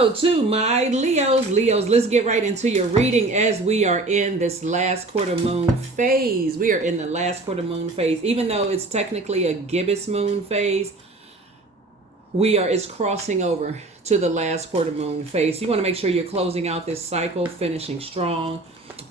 Hello to my Leos, let's get right into your reading as we are in this last quarter moon phase. We are in the last quarter moon phase. Even though it's technically a gibbous moon phase, it's crossing over to the last quarter moon phase. You want to make sure you're closing out this cycle, finishing strong.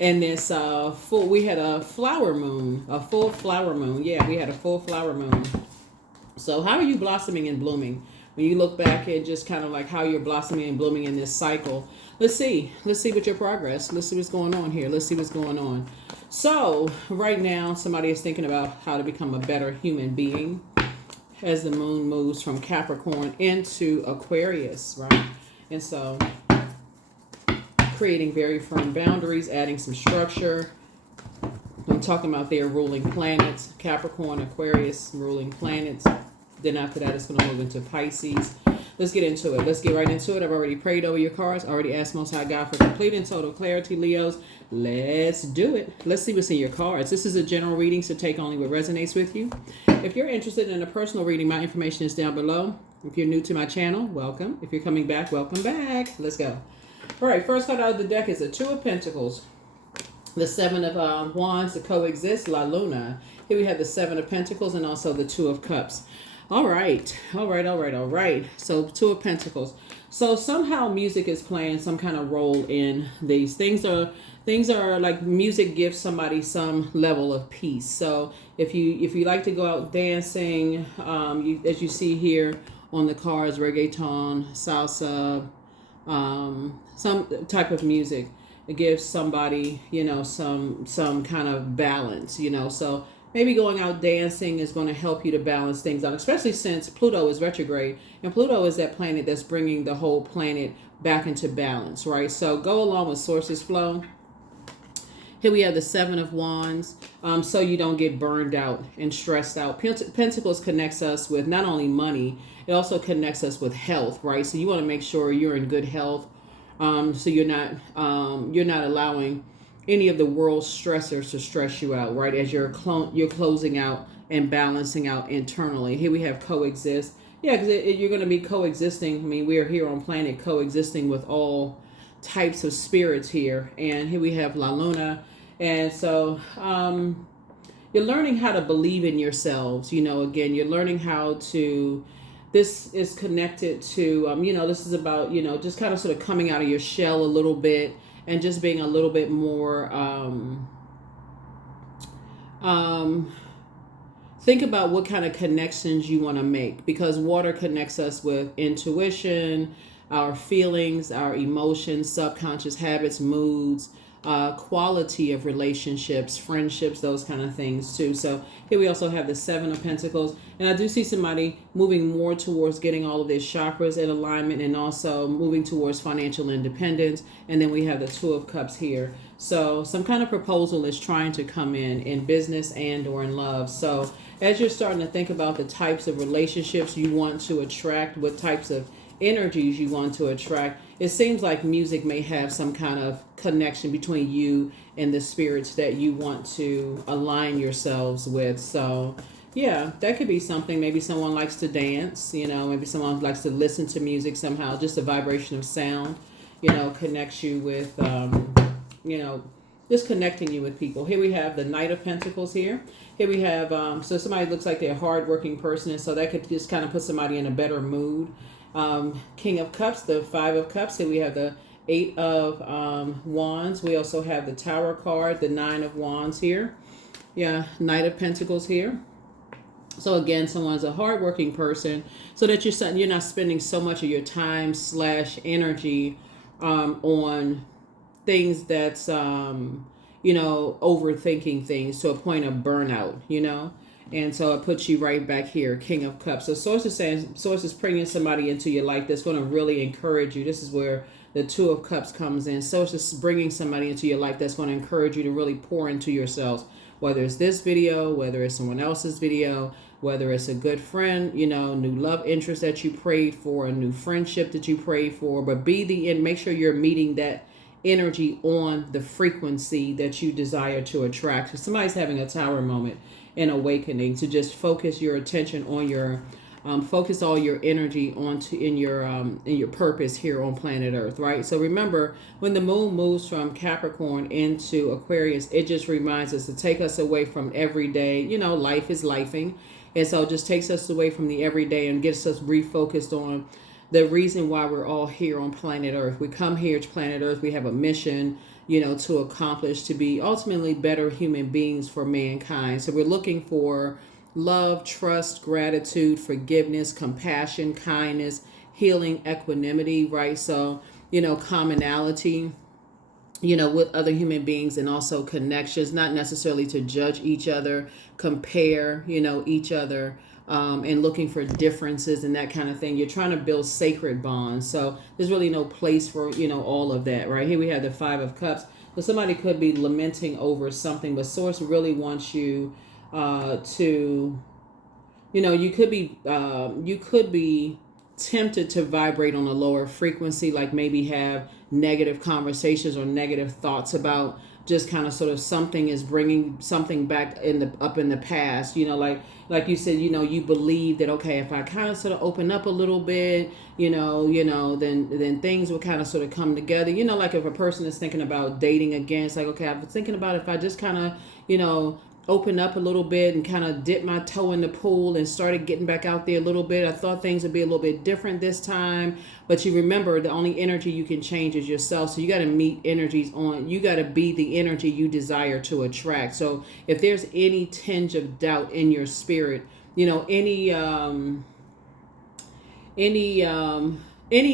And this we had a flower moon, a full flower moon. Yeah, we had a full flower moon. So how are you blossoming and blooming? When you look back at just kind of like how you're blossoming and blooming in this cycle, let's see what your progress. Let's see what's going on here. Let's see what's going on. So right now, somebody is thinking about how to become a better human being as the moon moves from Capricorn into Aquarius, right? And so creating very firm boundaries, adding some structure. I'm talking about their ruling planets, Capricorn, Aquarius, ruling planets. Then after that, it's going to move into Pisces. Let's get into it. Let's get right into it. I've already prayed over your cards. I already asked Most High God for complete and total clarity, Leos. Let's do it. Let's see what's in your cards. This is a general reading, so take only what resonates with you. If you're interested in a personal reading, my information is down below. If you're new to my channel, welcome. If you're coming back, welcome back. Let's go. All right, first card out of the deck is the Two of Pentacles. The Seven of Wands to coexist, La Luna. Here we have the Seven of Pentacles and also the Two of Cups. All right. So Two of Pentacles. So somehow music is playing some kind of role in these things. Are like music gives somebody some level of peace. So if you like to go out dancing, as you see here on the cards, reggaeton, salsa, some type of music, it gives somebody, some kind of balance, so maybe going out dancing is going to help you to balance things out, especially since Pluto is retrograde. And Pluto is that planet that's bringing the whole planet back into balance, right? So go along with sources flow. Here we have the Seven of Wands, so you don't get burned out and stressed out. Pentacles connects us with not only money, it also connects us with health, right? So you want to make sure you're in good health, so you're not allowing any of the world's stressors to stress you out, right? As you're closing out and balancing out internally. Here we have coexist. Yeah, because you're going to be coexisting. I mean, we are here on planet coexisting with all types of spirits here. And here we have La Luna. And so you're learning how to believe in yourselves. Again, you're learning how to... This is connected to, this is about, just kind of sort of coming out of your shell a little bit and just being a little bit more, think about what kind of connections you want to make, because water connects us with intuition, our feelings, our emotions, subconscious habits, moods, quality of relationships, friendships, those kind of things too. So here we also have the Seven of Pentacles, and I do see somebody moving more towards getting all of their chakras in alignment and also moving towards financial independence. And then we have the Two of Cups here. So some kind of proposal is trying to come in business and or in love. So as you're starting to think about the types of relationships you want to attract, what types of energies you want to attract, it seems like music may have some kind of connection between you and the spirits that you want to align yourselves with. So yeah, that could be something. Maybe someone likes to dance, maybe someone likes to listen to music somehow. Just a vibration of sound, connects you with, just connecting you with people. Here we have the Knight of Pentacles here. Here we have, so somebody looks like they're a hardworking person, and so that could just kind of put somebody in a better mood. King of Cups, the Five of Cups. Here we have the Eight of Wands. We also have the Tower card, the Nine of Wands here. Yeah, Knight of Pentacles here. So again, someone's a hardworking person, so that you're not spending so much of your time / energy on things that's overthinking things to a point of burnout, And so it puts you right back here, King of Cups. So Source is bringing somebody into your life that's going to really encourage you. This is where the Two of Cups comes in. Source is bringing somebody into your life that's going to encourage you to really pour into yourselves. Whether it's this video, whether it's someone else's video, whether it's a good friend, new love interest that you prayed for, a new friendship that you prayed for. But make sure you're meeting that energy on the frequency that you desire to attract. So somebody's having a tower moment, an awakening, to just focus your attention on your Focus all your energy onto in your purpose here on planet Earth, right? So remember, when the moon moves from Capricorn into Aquarius, it just reminds us to take us away from everyday, life is lifing. And so it just takes us away from the everyday and gets us refocused on the reason why we're all here on planet Earth. We come here to planet Earth, we have a mission, to accomplish, to be ultimately better human beings for mankind. So we're looking for love, trust, gratitude, forgiveness, compassion, kindness, healing, equanimity, right? So, commonality, with other human beings, and also connections, not necessarily to judge each other, compare, each other, and looking for differences and that kind of thing. You're trying to build sacred bonds. So there's really no place for, all of that, right? Here we have the Five of Cups. So somebody could be lamenting over something, but Source really wants you to, you could be tempted to vibrate on a lower frequency, like maybe have negative conversations or negative thoughts about just kind of sort of something is bringing something back up in the past, like you said, you believe that, okay, if I kind of sort of open up a little bit, then things will kind of sort of come together. Like if a person is thinking about dating again, it's like, okay, I was thinking about if I just kind of, open up a little bit and kind of dip my toe in the pool and started getting back out there a little bit. I thought things would be a little bit different this time, but you remember the only energy you can change is yourself. So you got to meet energies you got to be the energy you desire to attract. So if there's any tinge of doubt in your spirit, any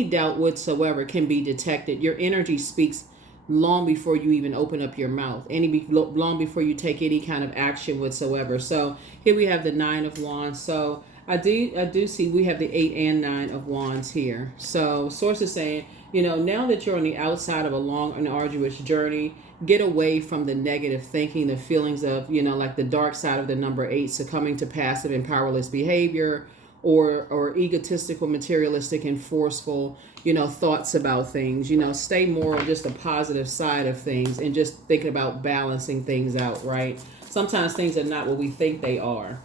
doubt whatsoever can be detected. Your energy speaks long before you even open up your mouth, long before you take any kind of action whatsoever. So here we have the Nine of Wands. So I do see we have the 8 and 9 of Wands here. So Source is saying, now that you're on the outside of a long and arduous journey, get away from the negative thinking, the feelings of, like the dark side of the number 8, succumbing to passive and powerless behavior, or egotistical, materialistic, and forceful, thoughts about things. Stay more on just the positive side of things and just thinking about balancing things out, right? Sometimes things are not what we think they are,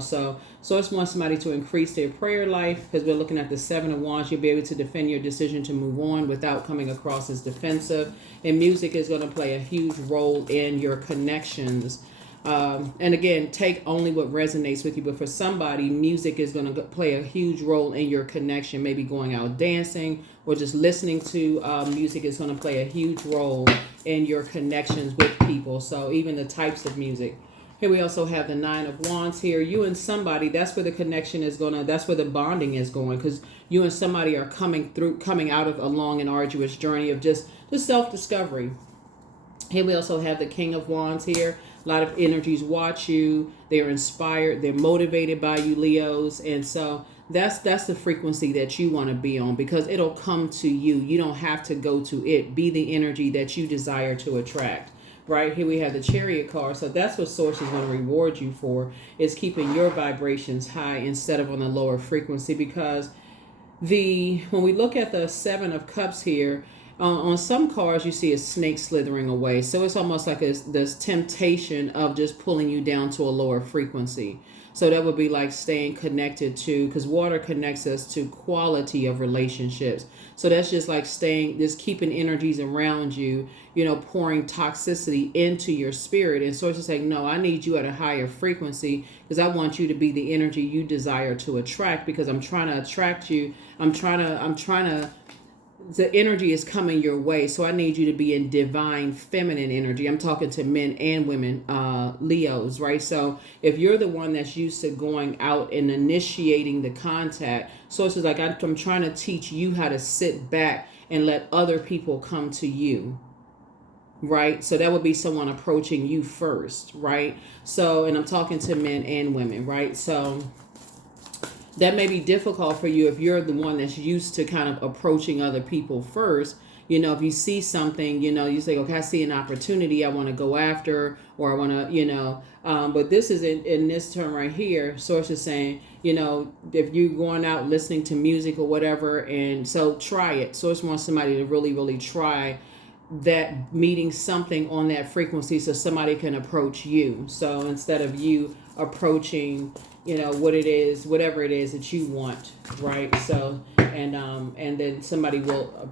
So Source wants somebody to increase their prayer life, because we're looking at the 7 of Wands. You'll be able to defend your decision to move on without coming across as defensive. And music is going to play a huge role in your connections. And again, take only what resonates with you. But for somebody, music is going to play a huge role in your connection. Maybe going out dancing or just listening to music is going to play a huge role in your connections with people. So even the types of music. Here we also have the 9 of Wands here. You and somebody, that's where the connection is that's where the bonding is going. Because you and somebody are coming out of a long and arduous journey of just self-discovery. Here we also have the King of Wands here. A lot of energies watch you. They're inspired. They're motivated by you, Leos. And so that's the frequency that you want to be on, because it'll come to you. You don't have to go to it. Be the energy that you desire to attract. Right here we have the Chariot card. So that's what Source is going to reward you for, is keeping your vibrations high instead of on a lower frequency. Because when we look at the 7 of Cups here, on some cards you see a snake slithering away. So it's almost like this temptation of just pulling you down to a lower frequency. So that would be like staying connected to, because water connects us to quality of relationships. So that's just like just keeping energies around you, pouring toxicity into your spirit. And Source is saying, no, I need you at a higher frequency, because I want you to be the energy you desire to attract, because I'm trying to attract you. The energy is coming your way. So I need you to be in divine feminine energy. I'm talking to men and women, Leos, right? So if you're the one that's used to going out and initiating the contact, so it's like I'm trying to teach you how to sit back and let other people come to you, right? So that would be someone approaching you first, right? So, and I'm talking to men and women, right? So that may be difficult for you if you're the one that's used to kind of approaching other people first. If you see something, you say, okay, I see an opportunity, I want to go after, or I want to, but this is in this term right here, Source is saying, if you're going out listening to music or whatever, and so try it. Source wants somebody to really, really try that, meeting something on that frequency so somebody can approach you. So instead of you approaching, you know, what it is, whatever it is that you want, right? So, and then somebody will,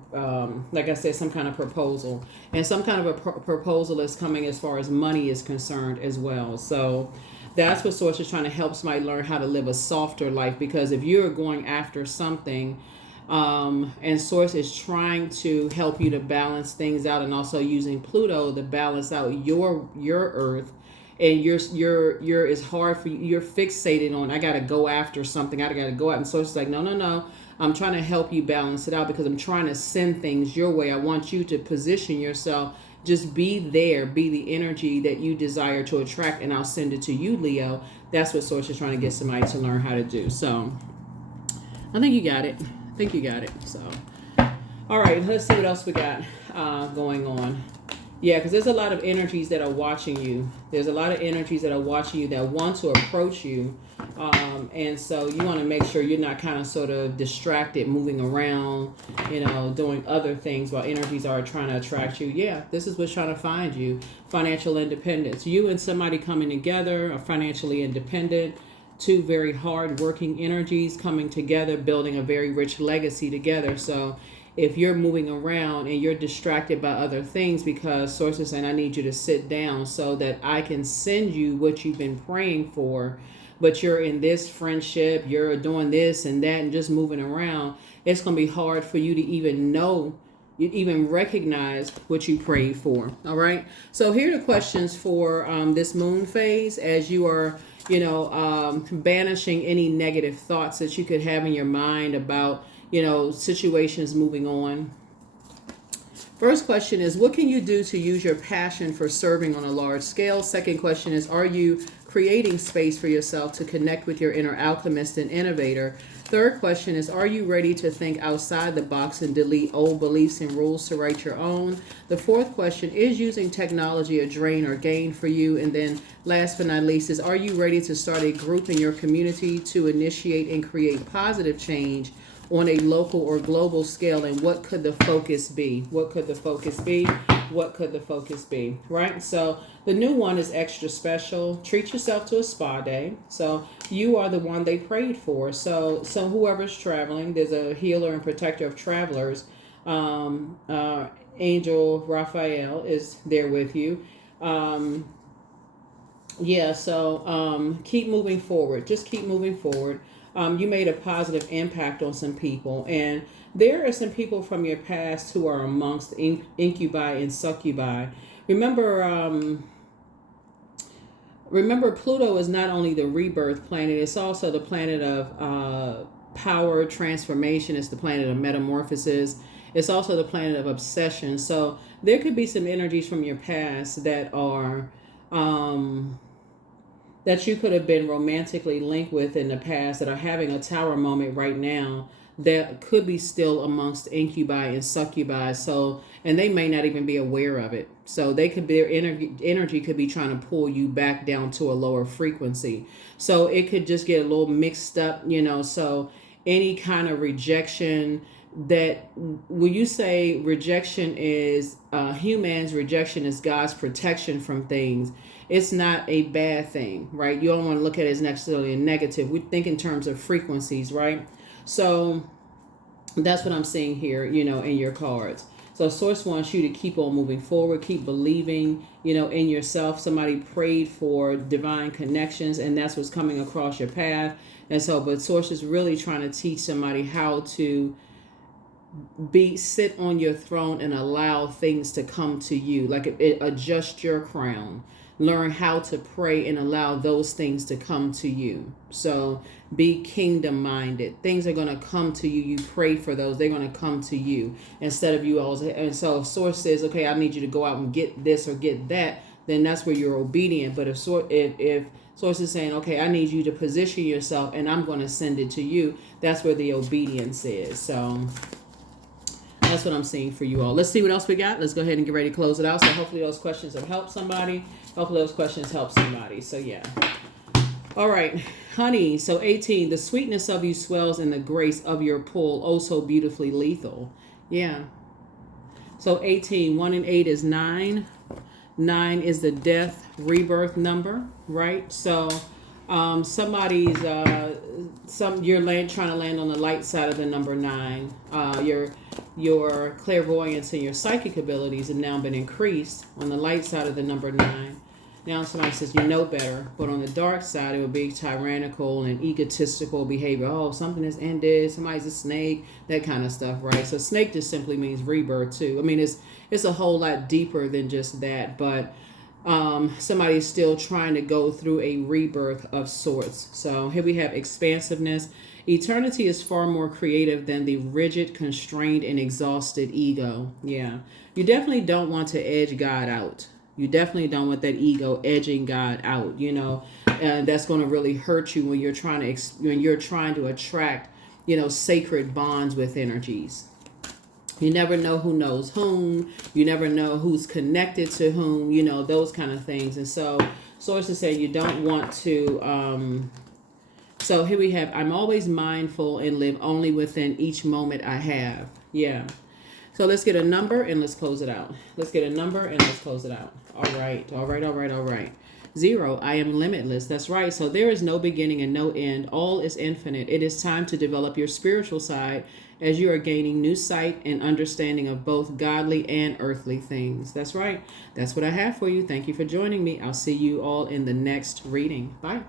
like I said, some kind of proposal, and some kind of a proposal is coming as far as money is concerned as well. So that's what Source is trying to help somebody learn how to live a softer life, because if you're going after something, and Source is trying to help you to balance things out, and also using Pluto to balance out your Earth, and you're it's hard for you, you're fixated on, I gotta go after something, I gotta go out, and Source is like, no, I'm trying to help you balance it out, because I'm trying to send things your way. I want you to position yourself, just be there, be the energy that you desire to attract, and I'll send it to you, Leo. That's what Source is trying to get somebody to learn how to do. So I think you got it. So, all right, let's see what else we got going on. Yeah, because there's a lot of energies that are watching you. There's a lot of energies that are watching you that want to approach you. And so you want to make sure you're not kind of sort of distracted, moving around, you know, doing other things while energies are trying to attract you. Yeah, this is what's trying to find you. Financial independence. You and somebody coming together are financially independent. Two very hard working energies coming together, building a very rich legacy together. So if you're moving around and you're distracted by other things, because Source is saying, I need you to sit down so that I can send you what you've been praying for, but you're in this friendship, you're doing this and that and just moving around, it's going to be hard for you to even know, you even recognize what you prayed for. All right. So here are the questions for this moon phase, as you are, you know, banishing any negative thoughts that you could have in your mind about, you know, situations moving on. First question is, what can you do to use your passion for serving on a large scale? Second question is, are you creating space for yourself to connect with your inner alchemist and innovator? Third question is, are you ready to think outside the box and delete old beliefs and rules to write your own? The fourth question is, using technology a drain or gain for you? And then last but not least is, are you ready to start a group in your community to initiate and create positive change on a local or global scale? And what could the focus be? What could the focus be? What could the focus be? Right? So the new one is extra special. Treat yourself to a spa day. So you are the one they prayed for. So whoever's traveling, there's a healer and protector of travelers. Angel Raphael is there with you. Keep moving forward. Just keep moving forward. You made a positive impact on some people, and there are some people from your past who are amongst incubi and succubi. Remember, Pluto is not only the rebirth planet, it's also the planet of power, transformation. It's the planet of metamorphosis. It's also the planet of obsession. So there could be some energies from your past that are that you could have been romantically linked with in the past, that are having a tower moment right now, that could be still amongst incubi and succubi. So, and they may not even be aware of it. So they could be, their energy could be trying to pull you back down to a lower frequency. So it could just get a little mixed up, you know. So any kind of rejection, that when you say rejection is humans, rejection is God's protection from things, it's not a bad thing, right? You don't want to look at it as necessarily a negative. We think in terms of frequencies, right? So that's what I'm seeing here, you know, in your cards. So Source wants you to keep on moving forward, keep believing, you know, in yourself. Somebody prayed for divine connections, and that's what's coming across your path. And so, but Source is really trying to teach somebody how to sit on your throne and allow things to come to you, like adjust your crown. Learn how to pray and allow those things to come to you. So be kingdom minded. Things are going to come to you. You pray for those. They're going to come to you instead of you always. And so if Source says, okay, I need you to go out and get this or get that, then that's where you're obedient. But if Source is saying, okay, I need you to position yourself and I'm going to send it to you, that's where the obedience is. So that's what I'm seeing for you all. Let's see what else we got. Let's go ahead and get ready to close it out. So hopefully those questions have helped somebody. Hopefully those questions help somebody. So yeah. All right, honey. So 18, the sweetness of you swells in the grace of your pull, oh so beautifully lethal. Yeah. So 18, 1 and 8 is 9. 9 is the death rebirth number, right? So Somebody's trying to land on the light side of the number 9. Your clairvoyance and your psychic abilities have now been increased on the light side of the number 9. Now somebody says you know better, but on the dark side it would be tyrannical and egotistical behavior. Oh, something has ended. Somebody's a snake. That kind of stuff, right? So snake just simply means rebirth too. I mean, it's a whole lot deeper than just that, but somebody is still trying to go through a rebirth of sorts. So here we have expansiveness. Eternity is far more creative than the rigid, constrained, and exhausted ego. Yeah, you definitely don't want to edge God out. You definitely don't want that ego edging God out, and that's going to really hurt you when you're trying to attract, sacred bonds with energies. You never know who knows whom. You never know who's connected to whom, those kind of things. And so sources say you don't want to. So here we have, I'm always mindful and live only within each moment I have. Yeah. So let's get a number and let's close it out. Let's get a number and let's close it out. All right. 0, I am limitless. That's right. So there is no beginning and no end. All is infinite. It is time to develop your spiritual side as you are gaining new sight and understanding of both godly and earthly things. That's right. That's what I have for you. Thank you for joining me. I'll see you all in the next reading. Bye.